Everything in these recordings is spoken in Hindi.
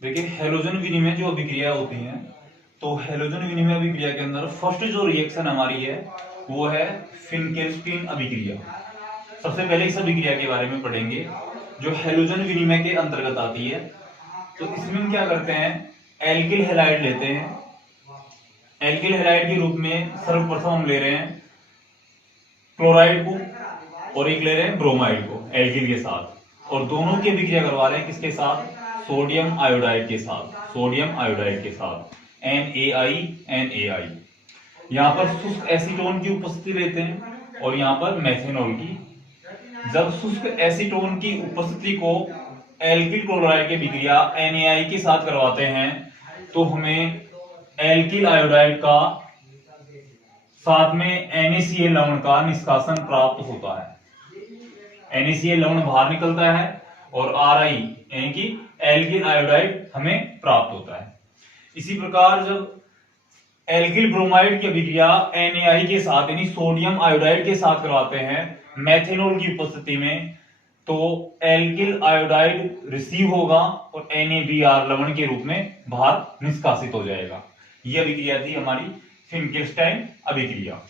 देखिए हैलोजन विनिमय जो अभिक्रिया होती है, तो हैलोजन विनिमय अभिक्रिया के अंदर फर्स्ट जो रिएक्शन हमारी है वो है फिनकेल्स्टीन अभिक्रिया। सबसे पहले इस अभिक्रिया के बारे में पढ़ेंगे जो हैलोजन विनिमय के अंतर्गत आती है। तो इसमें हम क्या करते हैं, एल्किल हैलाइड लेते हैं। एल्किल हैलाइड के रूप में सर्वप्रथम हम ले रहे हैं क्लोराइड को और एक ले रहे हैं ब्रोमाइड को एल्किल के साथ, और दोनों की अभिक्रिया करवा रहे हैं किसके साथ, सोडियम आयोडाइड के साथ, सोडियम आयोडाइड के साथ NaI NaI। यहाँ पर शुष्क एसीटोन की उपस्थिति लेते हैं और यहाँ पर मेथेनॉल की। जब शुष्क एसीटोन की उपस्थिति को एल्किल क्लोराइड की अभिक्रिया NaI के साथ करवाते हैं तो हमें एल्किल आयोडाइड का साथ में NaCl लवण का निष्कासन प्राप्त होता है। NaCl लवण बाहर निकलता है और Ri यानी कि एल्किल आयोडाइड हमें प्राप्त होता है। इसी प्रकार जब एल्किल ब्रोमाइड की अभिक्रिया NaI के साथ यानी सोडियम आयोडाइड के साथ करवाते हैं मेथेनॉल की उपस्थिति में, तो एल्किल आयोडाइड रिसीव होगा और NaBr लवण के रूप में बाहर निष्कासित हो जाएगा। यह अभिक्रिया थी हमारी फिनकेल्स्टाइन अभिक्रिया।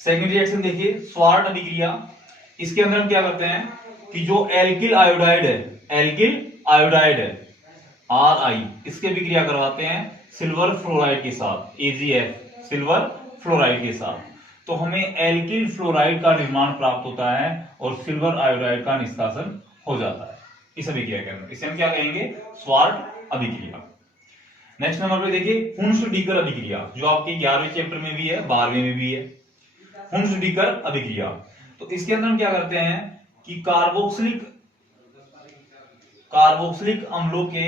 सेकंड रिएक्शन देखिए स्वार्ट अभिक्रिया। इसके अंदर हम क्या करते हैं कि जो एल्किल आयोडाइड है, एल्किल आयोडाइड है Ri, इसके अभिक्रिया करवाते हैं सिल्वर फ्लोराइड के साथ AgF, सिल्वर फ्लोराइड के साथ, तो हमें एल्किल फ्लोराइड का निर्माण प्राप्त होता है और सिल्वर आयोडाइड का निष्कासन हो जाता है इस अभिक्रिया के अंदर। इसे हम क्या कहेंगे, स्वार्ट अभिक्रिया। नेक्स्ट नंबर पे देखिए हुन्स-डीकर अभिक्रिया, जो आपके 11वें चैप्टर में भी है 12वें में भी है, हुन्स-डीकर अभिक्रिया। तो इसके अंदर हम क्या करते हैं कि कार्बोक्सिलिक अम्लों के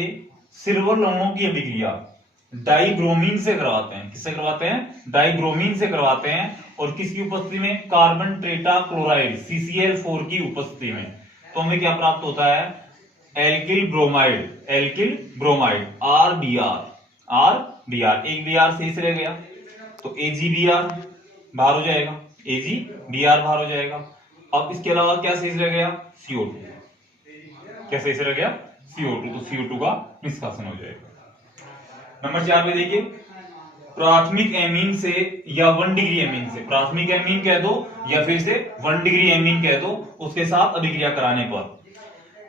सिल्वर लवणों की अभिक्रिया डाइब्रोमीन से करवाते हैं। किससे करवाते हैं, डाइब्रोमीन से करवाते हैं, और किसकी उपस्थिति में, कार्बन टेट्रा क्लोराइड CCl4 की उपस्थिति में। तो हमें क्या प्राप्त होता है, alkyl bromide, alkyl bromide RBr, एक Br शेष रह गया तो AgBr बाहर हो जाएगा, AgBr बाहर हो जाएगा। अब इसके अलावा क्या शेष रह गया, CO2, क्या शेष रह गया, CO2, तो CO2 का निष्कासन हो जाएगा। नंबर 4 पे देखिए प्राथमिक एमीन से या 1 डिग्री एमीन से, प्राथमिक एमीन कह दो या फिर से 1 डिग्री एमीन कह दो, उसके साथ अभिक्रिया कराने पर,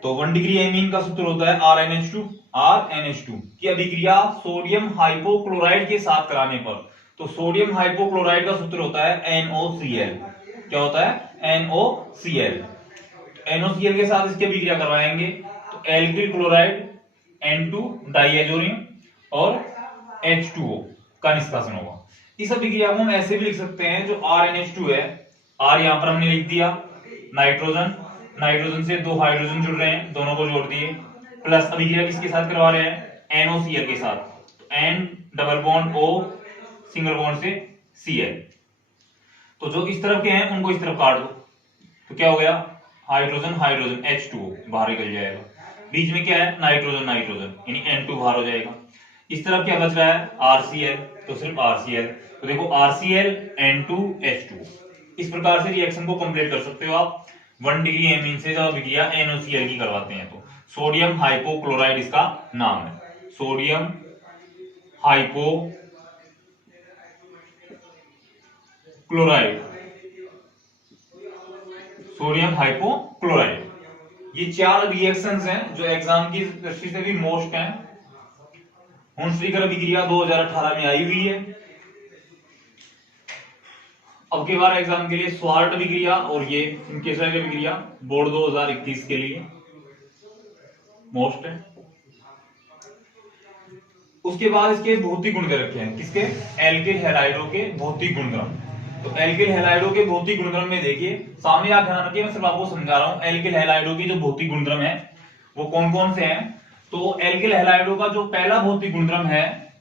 तो 1 डिग्री एमीन का सूत्र होता है RNH2 की अभिक्रिया सोडियम हाइपोक्लोराइड के साथ कराने पर, तो सोडियम हाइपोक्लोराइड का सूत्र होता है NOCl। क्या होता है, NOCl। NOCl के साथ इसकी अभिक्रिया करवाएंगे तो एल्किल क्लोराइड N2 डाइएजोरियम और H2O का निष्कासन होगा। इस अभिक्रिया को हम ऐसे भी लिख सकते हैं, जो RNH2 है, R यहां पर हमने लिख दिया, नाइट्रोजन से 2 हाइड्रोजन जुड़ रहे हैं, दोनों को जोड़ दिए, प्लस अभिक्रिया किसके साथ करवा रहे हैं, NOCl के साथ, तो N double bond O single bond से Cl, तो जो इस तरफ के हैं उनको इस तरफ काट दो, तो क्या हो गया, हाइड्रोजन H2O बाहर निकल जाएगा, बीच में क्या है, नाइट्रोजन यानी N2 बाहर हो जाएगा। इस तरफ क्या बच रहा है, RCl, तो सिर्फ RCl, तो देखो RCl N2 H2। इस प्रकार से रिएक्शन को कंप्लीट कर सकते हो आप 1 डिग्री एमीन से जब अभिक्रिया NOCl की करवाते हैं तो। सोडियम हाइपोक्लोराइड इसका नाम है, सोडियम हाइपोक्लोराइड। ये 4 रिएक्शंस हैं जो एग्जाम की दृष्टि से भी मोस्ट हैं। हुन्स-डीकर अभिक्रिया 2018 में आई हुई है। अब के बार एग्जाम के लिए स्वार्ट अभिक्रिया और ये फिनकेल्स्टाइन अभिक्रिया बोर्ड 2021 के लिए मोस्ट है। उसके बाद इसके भौतिक गुण दे रखे हैं, किसके, एल्किल हैलाइडों के भौतिक गुणधर्म। तो एल्किल हैलाइडों के भौतिक गुणधर्म में देखिए, सामने आप ध्यान रखिए, मैं सिर्फ आपको समझा रहा हूं एल्किल हैलाइडों की जो भौतिक गुणधर्म है वो कौन कौन से हैं। तो एल्किल हैलाइडों का जो पहला भौतिक गुणधर्म है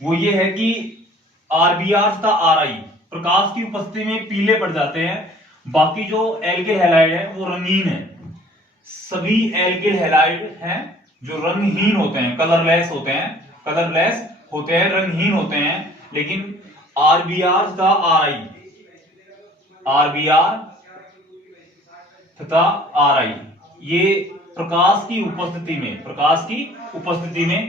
वो ये है कि RBr तथा Ri प्रकाश की उपस्थिति में पीले पड़ जाते हैं, बाकी जो एल्किल हैलाइड है वो रंगीन है। सभी एल्किल हैलाइड हैं जो रंगहीन होते हैं, कलरलेस होते हैं, रंगहीन होते हैं, लेकिन RBr तथा Ri ये प्रकाश की उपस्थिति में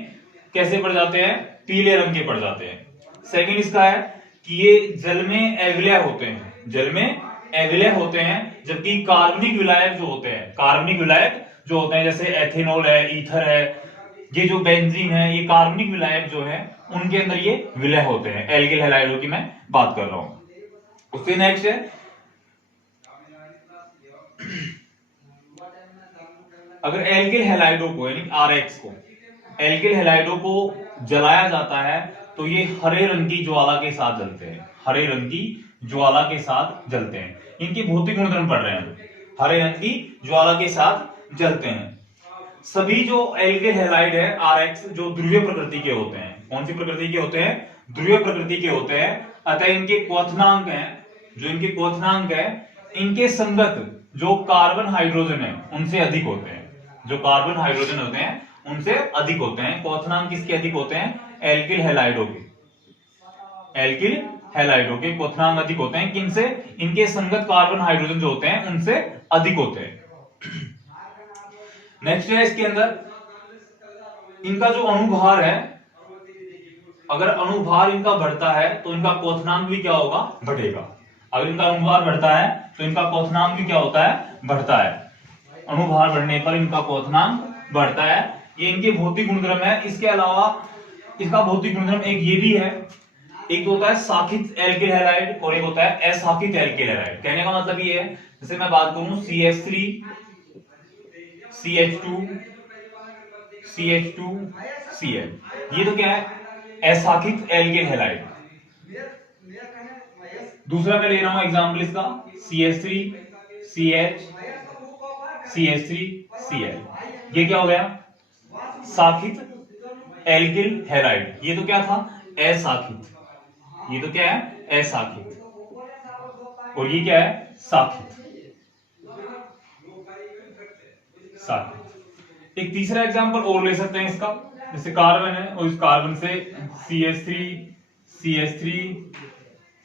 कैसे पड़ जाते हैं, पीले रंग के पड़ जाते हैं। सेकंड इसका है कि ये जल में अविलय होते हैं, जबकि कार्बनिक विलायक जो होते हैं जैसे एथेनॉल है, ईथर है, ये जो बेंजीन है, ये कार्बनिक विलायक जो है उनके अंदर ये विलय होते हैं। एल्किल हैलाइडों की मैं बात कर रहा हूं। उसके नेक्स्ट है, अगर एल्किल हैलाइडों को यानी आरएक्स को, एल्किल हैलाइडों को जलाया जाता है तो ये हरे रंग की ज्वाला के साथ जलते हैं। इनके भौतिक गुणधर्म पढ़ रहे हैं, हरे रंग की ज्वाला के साथ जलते हैं। सभी जो एल्किल हैलाइड है आरएक्स जो ध्रुवीय प्रकृति के होते हैं। कौन सी प्रकृति के होते हैं? ध्रुवीय प्रकृति के होते हैं। अतः इनके क्वथनांक है, इनके संगत जो कार्बन हाइड्रोजन है उनसे अधिक होते हैं, क्वथनांक किसके अधिक होते हैं? एल्किल हैलाइडों के क्वथनांक अधिक होते हैं। किनसे? इनके संगत कार्बन हाइड्रोजन जो होते हैं उनसे अधिक होते हैं। नेक्स्ट है इसके अंदर इनका जो अणुभार है, अगर अणुभार इनका बढ़ता है तो इनका क्वथनांक भी क्या होगा? बढ़ेगा। अगर इनका अणुभार बढ़ता है तो इनका क्वथनांक भी क्या होता है? बढ़ता है। अणुभार बढ़ने पर इनका क्वथनांक बढ़ता है। ये इनके भौतिक गुणधर्म है। इसके अलावा इसका भौतिक गुणधर्म एक ये भी है, एक तो होता है साखित एल्किल हैलाइड और एक होता है असाखित एल्किल हैलाइड। कहने का मतलब ये है, जैसे मैं बात करूं CH3 CH2 CH2 Cl, ये तो क्या है? असाखित एल्किल हैलाइड। दूसरा मैं ले रहा हूं एग्जांपल इसका CH3 CH CH3 Cl, ये क्या हो गया? साखित एल्किल हैलाइड। ये तो क्या था? असाखित। ये तो क्या है? असाखित। और ये क्या है? साखित। एक तीसरा एग्जांपल और ले सकते हैं इसका, जैसे कार्बन है और इस कार्बन से CH3 CH3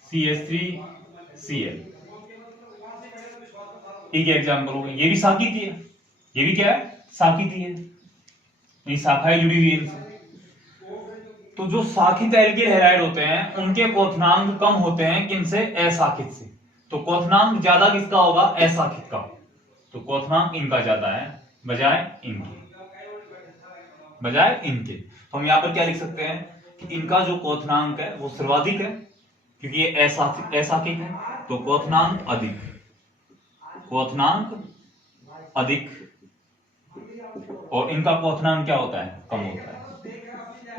CH3 Cl, एक एग्जांपल हो गया। ये भी साखित ही है, ये भी क्या है? साखित ही है, ये शाखाएं जुड़ी हुई है इनसे। तो जो साखित एल्किल हैलाइड होते हैं उनके क्वथनांक कम होते हैं किनसे? असाखित से। तो क्वथनांक ज्यादा किसका होगा? असाखित का। तो क्वथनांक इनका ज्यादा है बजाय इनके। तो हम यहां पर क्या लिख सकते हैं कि इनका जो क्वथनांक है वो सर्वाधिक है, क्योंकि ये असाखित है, तो क्वथनांक अधिक, और इनका क्वथनांक क्या होता है? कम होता है।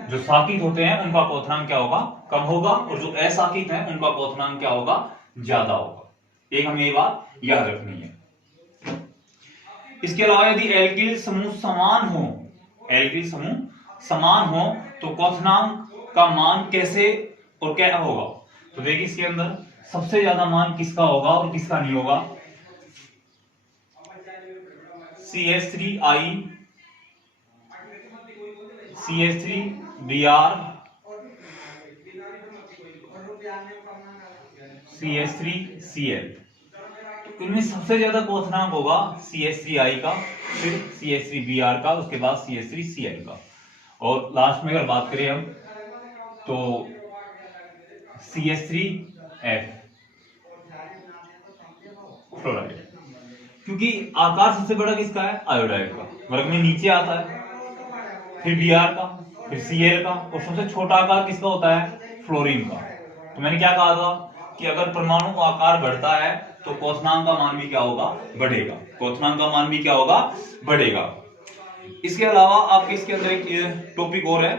जो साकित होते हैं उनका क्वथनांक क्या होगा? कम होगा, और जो असाकित हैं उनका क्वथनांक क्या होगा? ज्यादा होगा। एक हमें ये बात याद रखनी है। इसके अलावा यदि एल्किल समूह समान हो तो क्वथनांक का मान कैसे और क्या होगा? तो देखिए इसके अंदर सबसे ज्यादा मान किसका होगा और किसका नहीं होगा? CH3I CH3Br CH3Cl, तो इनमें सबसे ज्यादा क्वथनांक होगा CH3I का, फिर CH3Br का, उसके बाद CH3Cl का, और लास्ट में अगर बात करें हम तो CH3F फ्लोराइड। क्योंकि आकार सबसे बड़ा किसका है? आयोडाइड का, वर्ग में नीचे आता है, फिर Br का, फिर Cl का, और सबसे छोटा आकार किसका होता है? फ्लोरीन का। तो मैंने क्या कहा था कि अगर परमाणु का आकार बढ़ता है तो क्वथनांक का मान भी क्या होगा? बढ़ेगा। इसके अलावा आपके इसके अंदर एक टॉपिक और है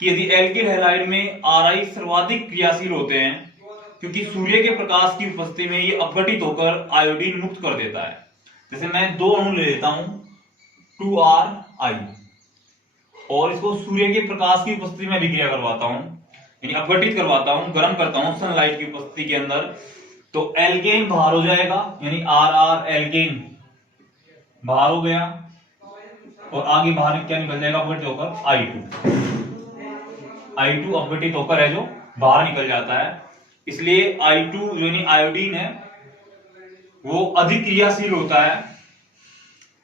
कि यदि एल्किल हैलाइड में Ri सर्वाधिक क्रियाशील होते हैं, क्योंकि सूर्य के प्रकाश की उपस्थिति में ये अपघटित होकर आयोडीन मुक्त कर देता है। जैसे मैं दो अणु ले लेता हूं 2Ri, और इसको सूर्य के प्रकाश की उपस्थिति में अभिक्रिया करवाता हूं, यानी अपघटित करवाता हूं, गर्म करता हूं सनलाइट की उपस्थिति के अंदर, तो एल्केन बाहर हो जाएगा, यानी RR एल्केन बाहर हो गया, और आगे बाहर क्या निकल जाएगा? अपघटित होकर I2 अपघटित होकर है जो बाहर निकल जाता है। इसलिए I2 यानी आयोडीन है वो अधिक क्रियाशील होता है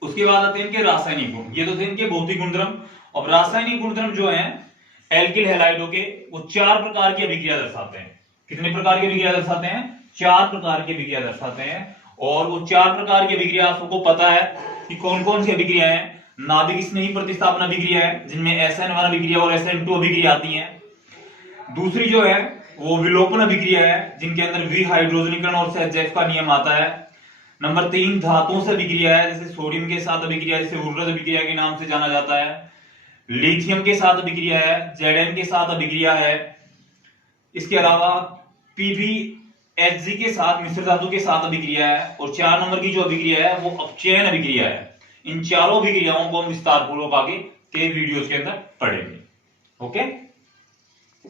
उसके बाद आते हैं इनके रासायनिक गुण। ये तो थे इनके भौतिक गुणधर्म। अब रासायनिक गुणधर्म जो है एल्किल हैलाइडों के, वो 4 प्रकार की अभिक्रिया दर्शाते हैं। कितने प्रकार की अभिक्रिया दर्शाते हैं? 4 प्रकार की अभिक्रिया दर्शाते हैं। और वो 4 प्रकार की अभिक्रिया आपको पता है कि कौन कौन सी अभिक्रिया है। नाभिक स्नेही प्रतिस्थापन अभिक्रिया है, जिनमें SN1 अभिक्रिया और SN2 अभिक्रिया आती है। दूसरी जो है वो विलोपन अभिक्रिया है, जिनके अंदर विहाइड्रोजनीकरण और सहजैव का नियम आता है। नंबर 3 धातुओं से अभिक्रिया है, जैसे सोडियम के साथ अभिक्रिया, जिसे उर्वरक अभिक्रिया के नाम से जाना जाता है। लिथियम के साथ अभिक्रिया है, Zn के साथ अभिक्रिया है। इसके अलावा PbHg के साथ, मिश्र धातु के साथ अभिक्रिया है। और 4 नंबर की जो अभिक्रिया है वो अपचयन अभिक्रिया है। इन चारों अभिक्रियाओं को हम विस्तार पूर्वक आगे के वीडियोस के अंदर पढ़ेंगे। ओके।